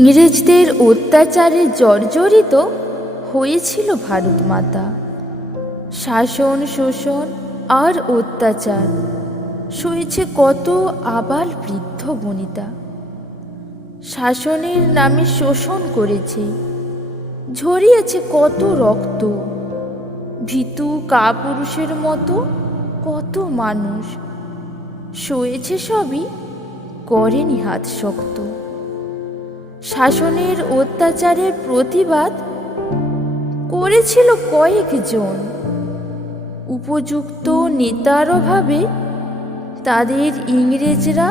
ইংরেজদের অত্যাচারে জর্জরিত হয়েছিল ভারত মাতা। শাসন, শোষণ আর অত্যাচার সয়েছে কত আবাল বৃদ্ধ বনিতা। শাসনের নামে শোষণ করেছে, ঝরিয়েছে কত রক্ত। ভীতু কাপুরুষের মতো কত মানুষ সয়েছে, সবই করেনি হাত শক্ত। শাসনের অত্যাচারের প্রতিবাদ করেছিল কয়েকজন, উপযুক্ত নেতার অভাবে তাদের ইংরেজরা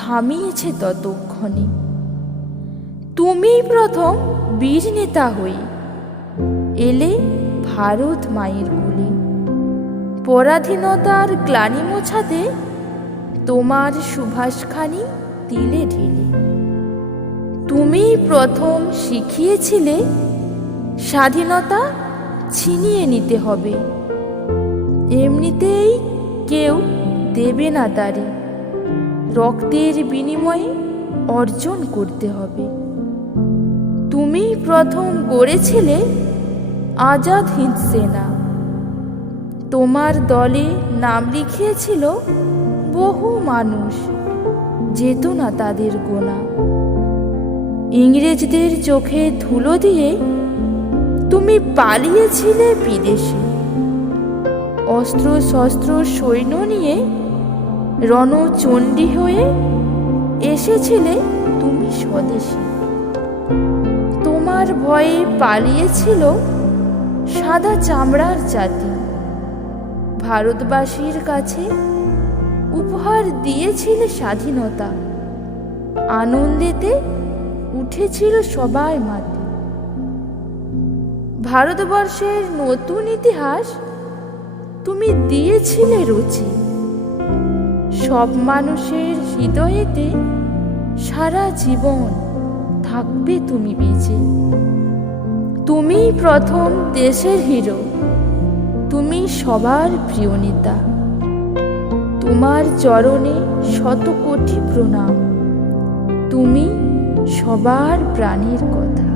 থামিয়েছে ততক্ষণে। তুমিই প্রথম বীর নেতা হয়ে এলে ভারত মায়ের কোলে। পরাধীনতার গ্লানি মোছাতে তোমার সুভাষখানি তিলে ঢেলে। তুমিই প্রথম শিখিয়েছিলে স্বাধীনতা ছিনিয়ে নিতে হবে, এমনিতেই কেউ দেবে না তারে, রক্তের বিনিময়ে অর্জন করতে হবে। তুমিই প্রথম গড়েছিলে আজাদ হিন্দ সেনা, তোমার দলে নাম লিখিয়েছিল বহু মানুষ, যেত না তাদের গোনা। ইংরেজদের চোখে ধুলো দিয়ে তুমি পালিয়েছিলে বিদেশে, অস্ত্র শস্ত্র সৈন্য নিয়ে রণচণ্ডী হয়ে এসেছিলে তুমি স্বদেশে। তোমার ভয়ে পালিয়েছিল সাদা চামড়ার জাতি, ভারতবাসীর কাছে উপহার দিয়েছিলে স্বাধীনতা। আনন্দেতে উঠেছিল সবাই মাটি। ভারতবর্ষের নতুন ইতিহাস তুমি দিয়েছিলে রচি, সব মানুষের হৃদয়েতে সারা জীবন থাকবে তুমি বেঁচে। তুমিই প্রথম দেশের হিরো, তুমি সবার প্রিয় নেতা। তোমার চরণে শত কোটি প্রণাম, তুমি সবার প্রাণের কথা।